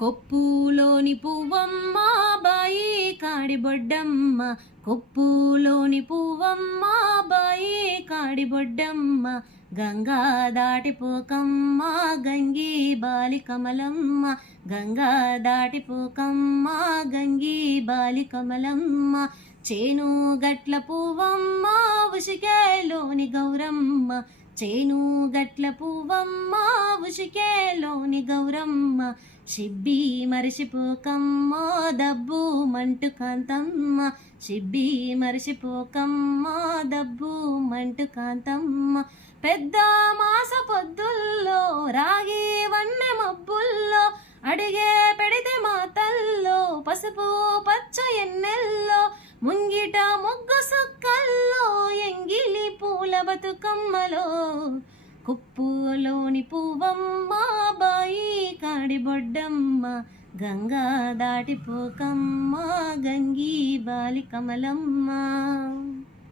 కొప్పులోని పువ్వమ్మ బాయి కాడి బొడ్డమ్మ, కొప్పులోని పువ్వమ్మ బాయి కాడి బొడ్డమ్మ, గంగా దాటిపోకమ్మ గంగి బాలి కమలమ్మ, గంగా దాటిపోకమ్మ గంగి బాలి కమలమ్మ, చేను గట్ల పువ్వమ్మ ఉసికేలోని గౌరమ్మ, చేను గట్ల పువ్వమ్మ ఉసికేలోని గౌరమ్మ, షిబ్బి మరిసిపోకమ్మ దబ్బు మంటు కాంతమ్మ, షిబ్బి మరిసిపోకమ్మ దబ్బు మంటు కాంతమ్మ, పెద్ద మాస పొద్దుల్లో రాగి వన్నె మబ్బుల్లో అడిగే పెడితే మాతల్లో, పసుపు పచ్చ ఎన్నెల్లో ముంగిట ముగ్గు సుక్కల్లో, ఎంగిలి పూల బతుకమ్మలో కుప్పులోని పువ్వమ్మ బాయి కాడి బొడ్డమ్మ, గంగా దాటిపోకమ్మ గంగి బాలి కమలమ్మ.